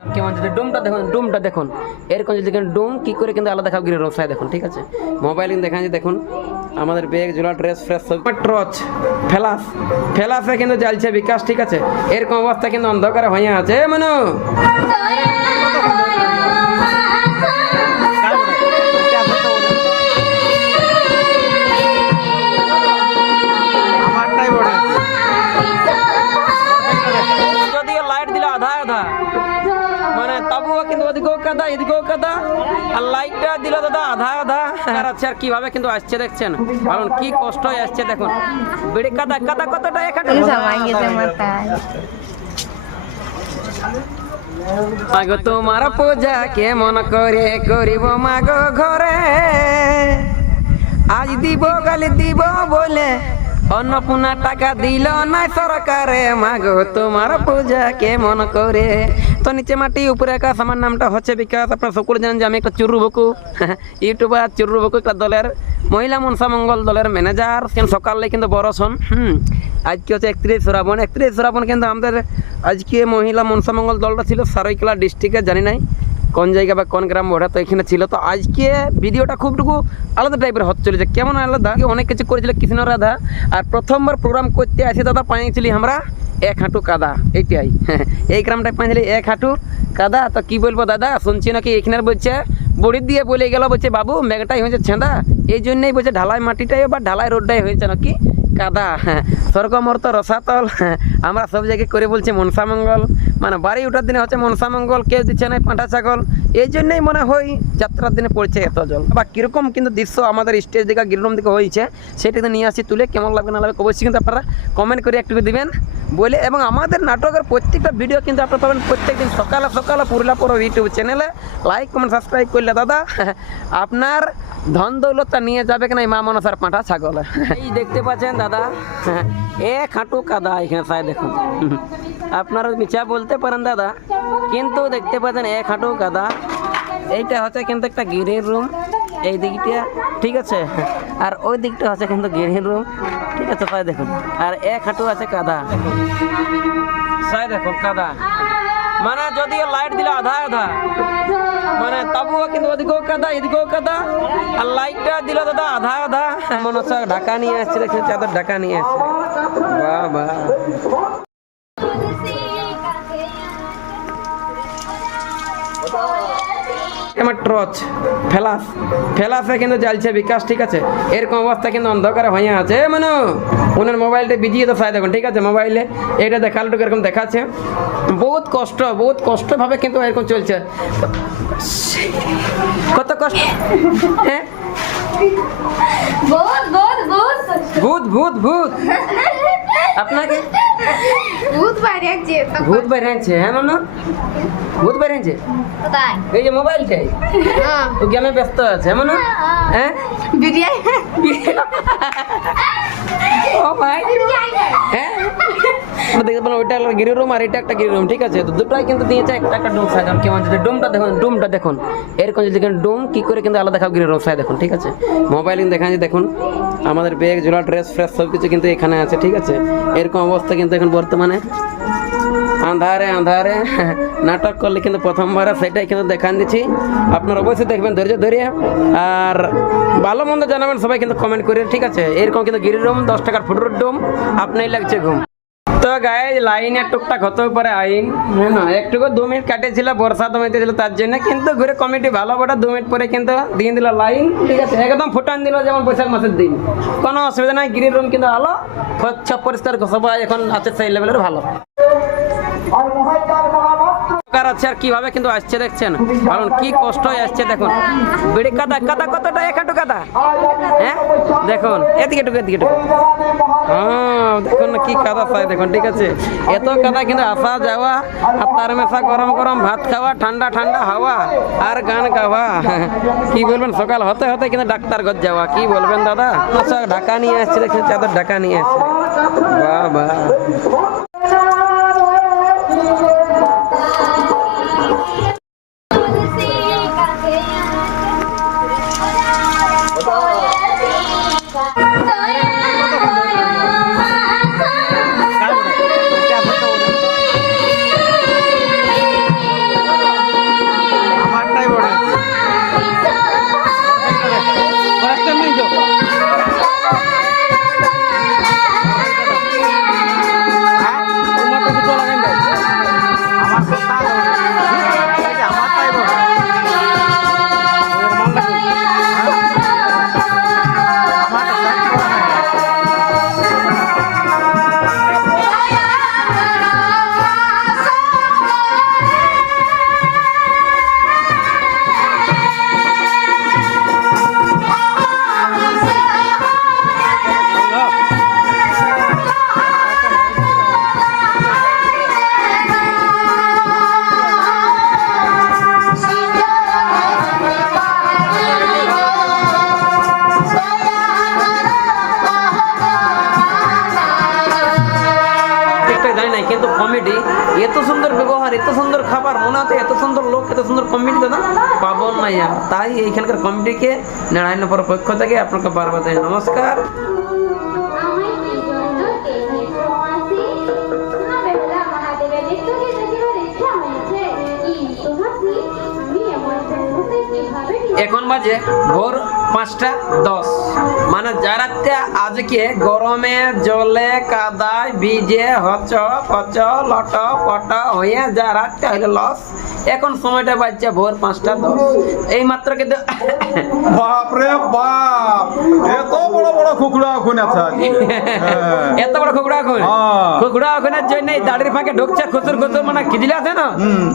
কেমন যদি ডুমটা দেখুন এরকম যদি ডুম কি করে কিন্তু আলাদা খাও গিরে রসায় দেখুন, ঠিক আছে। মোবাইল কিন্তু দেখা যায় দেখুন আমাদের ব্যাগ ঝোলা ড্রেস ফ্রেস সব টর্চ ফেলাসে কিন্তু জ্বালছে বিকাশ, ঠিক আছে। এরকম অবস্থা কিন্তু অন্ধকারে হয়ে আছে মানু যদিও লাইট দিলে আধা আধা মানে তবুও কিন্তু ওদিকেও কাদা এদিকেও কাদা, আর লাইটটা দিল দাদা আধা আধা আর আচ্ছা আর কিভাবে কিন্তু আসছে দেখছেন, কারণ কি কষ্ট হয়ে আসছে দেখুন বেড়ে কাদা কাদা কতটা এখানে মাগো তোমার পূজা কেমন করে করিব মাগো ঘরে, আজ দিব কালি দিব বলে অন্নপূর্ণা টাকা দিল না সরকারে, মাগো তোমার পূজা কেমন করে। তো নিচে মাটি উপরে আকাশ, আমার নামটা হচ্ছে বিকাশ। আপনারা সকলে জানেন যে আমি একটা চুরু বকু ইউটিউবার, চুরু বকু একটা দলের মহিলা মনসা মঙ্গল দলের ম্যানেজার। সকালে কিন্তু বড় শোন আজকে হচ্ছে 31 শ্রাবণ কিন্তু আমাদের আজকে মহিলা মনসা মঙ্গল দলটা ছিল সারাইকেলা ডিস্ট্রিক্টে, জানি নাই কোন জায়গা বা কোন গ্রাম ওটা, তো এখানে ছিল। তো আজকে ভিডিওটা খুবটুকু আলাদা টাইপের হচ্ছিল, যে কেমন আলাদা, অনেক কিছু করেছিল কৃষ্ণ রাধা। আর প্রথমবার প্রোগ্রাম করতে আসি দাদা পাইছিলি আমরা এক হাঁটু কাদা, এইটাই এই গ্রামটায় পাইছিলি এক হাঁটু কাদা। তো কি বলবো দাদা, শুনছি নাকি এখানে বলছে বড়ি দিয়ে বলে গেল, বলছে বাবু মেঘটাই হয়েছে ছেঁদা, এই জন্যই বলছে ঢালাই মাটিটাই বা ঢালাই রোডটাই হয়েছে নাকি কাদা। স্বর্গমর্ত রসাতল আমরা সব জায়গায় করে বলছি মনসা মঙ্গল, মানে বাড়ি ওঠার দিনে হচ্ছে মনসা মঙ্গল, কেউ দিচ্ছে না পাঁঠা ছাগল, এই জন্যই মনে হয় যাত্রার দিনে পড়ছে এত জল। বা কীরকম কিন্তু দৃশ্য আমাদের স্টেজ দিকে গিরুম দিকে হয়েছে সেটা কিন্তু নিয়ে আসি তুলে, কেমন লাগবে না লাগবে অবশ্যই কিন্তু আপনারা কমেন্ট করে একটু দিবেন বলে। এবং আমাদের নাটকের প্রত্যেকটা ভিডিও কিন্তু আপনারা পাবেন প্রত্যেকদিন সকালে পুরুলিয়া পড়ো ইউটিউব চ্যানেলে। লাইক কমেন্ট সাবস্ক্রাইব করলে দাদা আপনার ধন দৌলতটা নিয়ে যাবে কিনা মা মনসার পাঁঠা ছাগল। এই দেখতে পাচ্ছেন দাদা এক হাঁটু কাদা এখানে সাই দেখুন, আপনারা মিছা বলতে পারেন দাদা, কিন্তু দেখতে পাচ্ছেন এক হাঁটু কাদা। এইটা হচ্ছে কিন্তু একটা গিরির রুম, এই দিকটা ঠিক আছে, আর ওই দিকটা হচ্ছে কিন্তু গিরির রুম, ঠিক আছে সাই দেখুন। আর এক হাঁটু আছে কাদা সাই দেখুন কাদা, মানে যদিও লাইট দিলে আধা আধা মানে তবুও কিন্তু ওদিকেও কাদা এদিকেও কাদা, আর লাইটটা দিল দাদা আধা আধা। মনে হচ্ছে ঢাকা নিয়ে আসছে, দেখছি চাদর ঢাকা নিয়ে আসছে, বাবা আমার টর্চ ফেলাসে কিন্তু জ্বালছে বিকাশ, ঠিক আছে। এরকম অবস্থা কিন্তু অন্ধকারে হয়ে আছে মানে ওনার মোবাইলটা বিজিয়ে তো সাই দেখুন, ঠিক আছে। মোবাইলে এটা দেখালটুকু এরকম দেখাচ্ছে, বহুত কষ্টভাবে কিন্তু এরকম চলছে, কত কষ্ট। হ্যাঁ ভূত আপনাকে ভূত বাইরে আনছে, হ্যাঁ মানো ভূত বাইরে আনছে এই যে মোবাইলটাই ও গেমে ব্যস্ত আছে, মানো হ্যাঁ ও ভাই হ্যাঁ দেখতে পেলাম ওইটা গিরি রুম আর এটা একটা গিরি রুম, ঠিক আছে। দুটোই কিন্তু দিয়েছে একটা ডুম সাই, কেমন যদি ডুমটা দেখুন এরকম যদি ডুম কি করে কিন্তু আলাদা খাও গিরি রুম সাই দেখুন, ঠিক আছে। মোবাইল কিন্তু দেখা যায় দেখুন আমাদের ব্যাগ ঝোলা ড্রেস ফ্রেস সব কিছু কিন্তু এখানে আছে, ঠিক আছে। এরকম অবস্থা কিন্তু এখন বর্তমানে আন্ধারে নাটক করলে কিন্তু প্রথমবার সেটাই কিন্তু দেখান দিচ্ছি, আপনারা অবশ্যই দেখবেন ধৈর্য ধরে, আর ভালো মন্দ জানাবেন সবাই কিন্তু কমেন্ট করে, ঠিক আছে। এরকম কিন্তু গিরির রুম 10 টাকার ফুটুর ডুম আপনাই লাগছে ঘুম। তো গায়ে লাইনে টুকটাক হতে পারে আইন, হ্যাঁ না একটুকু 2 মিনিট কাটেছিল, বর্ষা দমাইতেছিল তার জন্য, কিন্তু ঘুরে কমিটি ভালো বটা 2 মিনিট পরে কিন্তু দিয়ে দিল লাইন, ঠিক আছে। একদম ফুটান দিল যেমন বৈশাখ মাসের দিন, কোনো অসুবিধা নাই। গিরির রুম কিন্তু ভালো স্বচ্ছ পরিষ্কার সবাই এখন আছে সেই লেভেলের ভালো আছে। আর কিভাবে কিন্তু আসছে দেখছেন, কারণ কি কষ্ট হয়ে আসছে দেখুন বেড়ে কাদা কাদা কতটা এক হাঁটু কাদা, হ্যাঁ দেখুন এদিকে হ্যাঁ দেখুন না কি কাদা পাই দেখুন, ঠিক আছে। এত কাদা কিন্তু আসা যাওয়া আর তার মেশা গরম ভাত খাওয়া, ঠান্ডা হাওয়া আর গান গাওয়া, কি বলবেন সকাল হতে কিন্তু ডাক্তার ঘর যাওয়া, কি বলবেন দাদা। ঢাকা নিয়ে আসছে দেখছেন, চাদর ঢাকা নিয়ে আসছে, বাবা এত সুন্দর ব্যবহার, এত সুন্দর খাবার, মনে হতো এত সুন্দর লোক, এত সুন্দর কমিটি দাদা পাবো না আর। তাই এইখানকার কমিটিকে নারায়ণপুর পক্ষ থেকে আপনাকে বারবার নমস্কার। এখন বাজে ভোর 5:10, মানে যারাতে আজকে গরমে জলে কাদায় ভিজে হচ পচ লট পট হয়ে যারাতে হইলো লস। এখন সময়টা বাজছে ভোর 5:10। এই মাত্র কিন্তু বাপ রে বাপ, এত বড় বড় খুকুড়া খুন আছে এত বড় খুকুড়া খুন, খুকুড়া খুনের জন্য দাড়ির ফাঁকে ঢুকছে খুচুর খুচুর, মানে খিজিলে আছে না,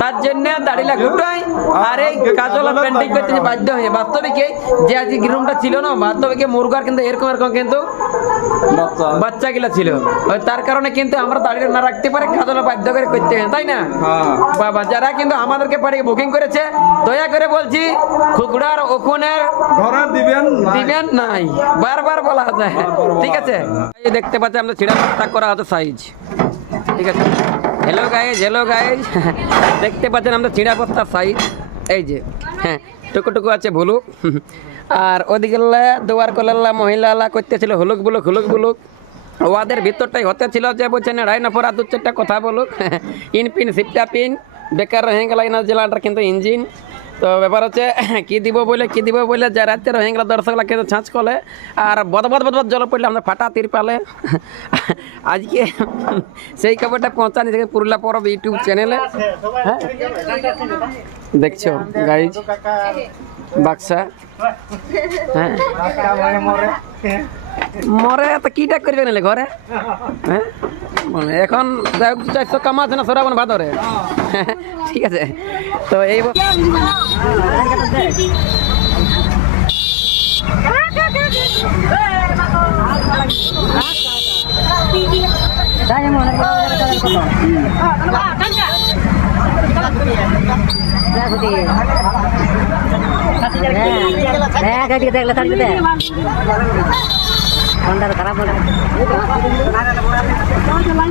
তার জন্য দাড়িলা ঘুটাই আর এই কাজল পেন্টিং করতে বাধ্য হয়ে। বাস্তবিকে যে আজ রুমটা ছিল না, বাস্তবিকে মুরগার কিন্তু এরকম এরকম কিন্তু বাচ্চা গুলা ছিল, তার কারণে কিন্তু আমরা দাঁড়িয়ে না রাখতে পারে কাজল বাধ্য করে করতে হয়, তাই না বাবা? যারা কিন্তু আমাদেরকে বাড়ি বুকিং করেছে, দয়া করে বলছি খুকুড়ার ওখানের ঘরে দিবেন নাই, বারবার বলা যায়, ঠিক আছে? এই দেখতে পাচ্ছি আমরা ছিড়া পাতা করা হতো সাইজ, ঠিক আছে? হ্যালো গাইজ, দেখতে পাচ্ছেন আমরা ছিড়া পাতার সাইজ, এই যে হ্যাঁ টুকু টুকু আছে ভুলুক, আর ওদিকে দুয়ার কলাল্লা মহিলা করতেছিল হুলুক বুলুক। ওদের ভিতরটাই হতে ছিল যে বলছে না রায়নাপুর আর 2-4টা কথা বলুক, ইন পিন সিপটা পিন বেকার রহে গেল না জেলাটার কিন্তু ইঞ্জিন। তো ব্যাপার হচ্ছে কি দিব বলে যে রাত্রে রহে গেল দর্শকরা কিন্তু ছাঁচ কলে আর বদবদ জল পড়লে আমরা ফাটা তিরপালে। আজকে সেই খবরটা পৌঁছানি থেকে পুরুলিয়া পরব ইউটিউব চ্যানেলে, হ্যাঁ দেখছো গাইজ বাক্সা, হ্যাঁ মরে তো কিটা করবে নালে ঘরে, হ্যাঁ এখন 400 কামাচ্ছে না সরাবন ভাদরে, ঠিক আছে? তো এই দেখলে খারাপ